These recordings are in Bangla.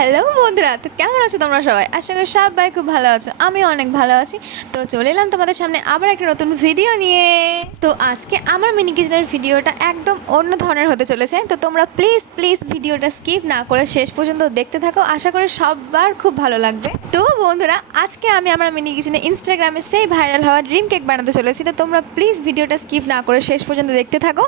হ্যালো বন্ধুরা, তো কেমন আছো তোমরা সবাই? আশা করি সবাই খুব ভালো আছো। আমি অনেক ভালো আছি। তো চলে এলাম তোমাদের সামনে আবার একটা নতুন ভিডিও নিয়ে। তো আজকে আমার মিনি কিচেনের ভিডিওটা একদম অন্য ধরনের হতে চলেছে। তো তোমরা প্লিজ প্লিজ ভিডিওটা স্কিপ না করে শেষ পর্যন্ত দেখতে থাকো। আশা করি সবার খুব ভালো লাগবে। তো বন্ধুরা, আজকে আমি আমার মিনি কিচেনে ইনস্টাগ্রামে সেই ভাইরাল হওয়া ড্রিম কেক বানাতে চলেছি। তো তোমরা প্লিজ ভিডিওটা স্কিপ না করে শেষ পর্যন্ত দেখতে থাকো।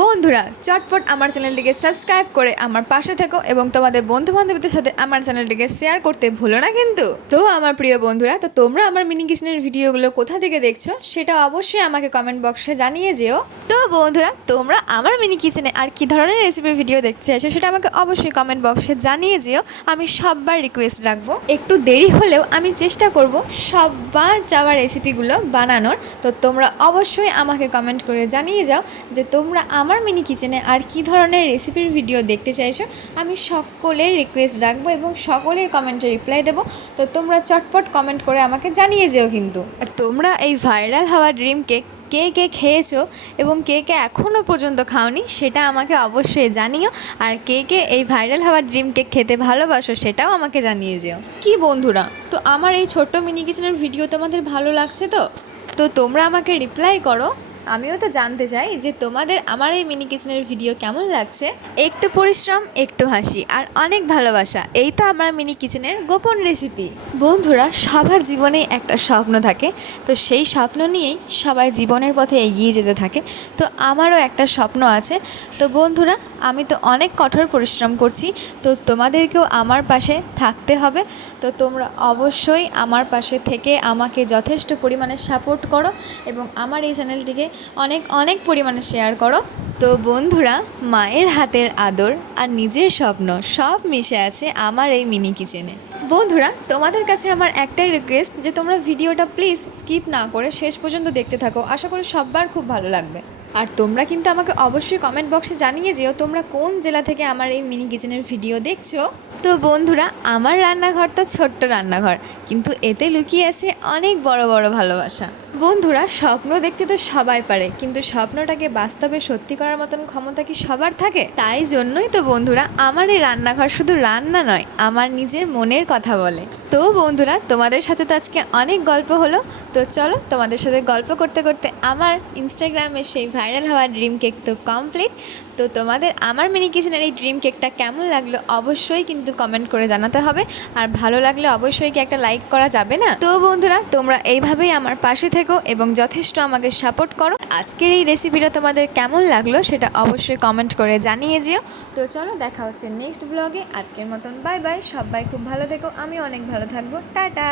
বন্ধুরা, চটপট আমার চ্যানেলটিকে সাবস্ক্রাইব করে আমার পাশে থেকো এবং তোমাদের বন্ধু বান্ধবীদের সাথে আমার চ্যানেলটিকে শেয়ার করতে ভুলো না কিন্তু। তো আমার প্রিয় বন্ধুরা, তো তোমরা আমার মিনি কিচেনের ভিডিওগুলো কোথা থেকে দেখছ সেটা অবশ্যই আমাকে কমেন্ট বক্সে জানিয়ে যেও। তো বন্ধুরা, তোমরা আমার মিনি কিচেনে আর কি ধরনের রেসিপির ভিডিও দেখতে চাইছো সেটা আমাকে অবশ্যই কমেন্ট বক্সে জানিয়ে যেও। আমি সববার রিকোয়েস্ট রাখব, একটু দেরি হলেও আমি চেষ্টা করব সববার চাওয়া রেসিপিগুলো বানানোর। তো তোমরা অবশ্যই আমাকে কমেন্ট করে জানিয়ে যাও যে তোমরা আমার মিনি কিচেনে আর কি ধরনের রেসিপির ভিডিও দেখতে চাইছো। আমি সকলের রিকোয়েস্ট রাখব এবং সকলের কমেন্টে রিপ্লাই দেবো। তো তোমরা চটপট কমেন্ট করে আমাকে জানিয়ে যেও কিন্তু। আর তোমরা এই ভাইরাল হওয়া ড্রিম কেক কে কে খেয়েছো এবং কে কে এখনও পর্যন্ত খাওনি সেটা আমাকে অবশ্যই জানিও। আর কে কে এই ভাইরাল হওয়ার ড্রিম কেক খেতে ভালোবাসো সেটাও আমাকে জানিয়ে যেও। কি বন্ধুরা, তো আমার এই ছোট্ট মিনি কিচেনের ভিডিও তোমাদের ভালো লাগছে তো? তো তোমরা আমাকে রিপ্লাই করো। আমিও তো জানতে চাই যে তোমাদের আমার এই মিনি কিচেনের ভিডিও কেমন লাগছে? একটু পরিশ্রম, একটু হাসি আর অনেক ভালোবাসা, এই তো আমার মিনি কিচেনের গোপন রেসিপি বন্ধুরা, সবার জীবনেই একটা স্বপ্ন থাকে, তো সেই স্বপ্ন নিয়েই সবাই জীবনের পথে এগিয়ে যেতে থাকে, তো আমারও একটা স্বপ্ন আছে। তো বন্ধুরা, আমি তো অনেক কঠোর পরিশ্রম করছি, তো তোমাদেরকেও আমার পাশে থাকতে হবে, তো তোমরা অবশ্যই আমার পাশে থেকে আমাকে যথেষ্ট পরিমাণে সাপোর্ট করো এবং আমার এই চ্যানেলটিকে অনেক অনেক পরিমাণে শেয়ার করো। তো বন্ধুরা, মায়ের হাতের আদর আর নিজের স্বপ্ন সব মিশে আছে আমার এই মিনি কিচেনে বন্ধুরা, তোমাদের কাছে আমার একটাই রিকোয়েস্ট যে তোমরা ভিডিওটা প্লিজ স্কিপ না করে শেষ পর্যন্ত দেখতে থাকো। আশা করি সববার খুব ভালো লাগবে। আর তোমরা কিন্তু আমাকে অবশ্যই কমেন্ট বক্সে জানিয়ে যেও তোমরা কোন জেলা থেকে আমার এই মিনি কিচেনের ভিডিও দেখছ। তো বন্ধুরা, আমার রান্নাঘর তো ছোট্ট রান্নাঘর, কিন্তু এতে লুকিয়ে আছে অনেক বড় বড় ভালোবাসা। বন্ধুরা, স্বপ্ন দেখতে তো সবাই পারে, কিন্তু স্বপ্নটাকে বাস্তবে সত্যি করার মতন ক্ষমতা কি সবার থাকে? তাই জন্যই তো বন্ধুরা, আমার এই রান্নাঘর শুধু রান্না নয়, আমার নিজের মনের কথা বলে। তো বন্ধুরা, তোমাদের সাথে তো আজকে অনেক গল্প হলো তো চলো তোমাদের সাথে গল্প করতে করতে আমার ইনস্টাগ্রামে সেই ভাইরাল হওয়া ড্রিম কেক তো কমপ্লিট তো তোমাদের আমার মিনি কিচেনের এই ড্রিম কেকটা কেমন লাগল অবশ্যই কিন্তু কমেন্ট করে জানাতে হবে। আর ভালো লাগলে অবশ্যই কি একটা লাইক করা যাবে না? তো বন্ধুরা, তোমরা এইভাবেই আমার পাশে থেকো এবং যথেষ্ট আমাকে সাপোর্ট করো। আজকের এই রেসিপিটা তোমাদের কেমন লাগল সেটা অবশ্যই কমেন্ট করে জানিয়ে যেও। তো চলো দেখা হচ্ছে নেক্সট ব্লগে আজকের মতন বাই বাই সবাই খুব ভালো থেকো। আমি অনেক ভালো থাকব। টাটা!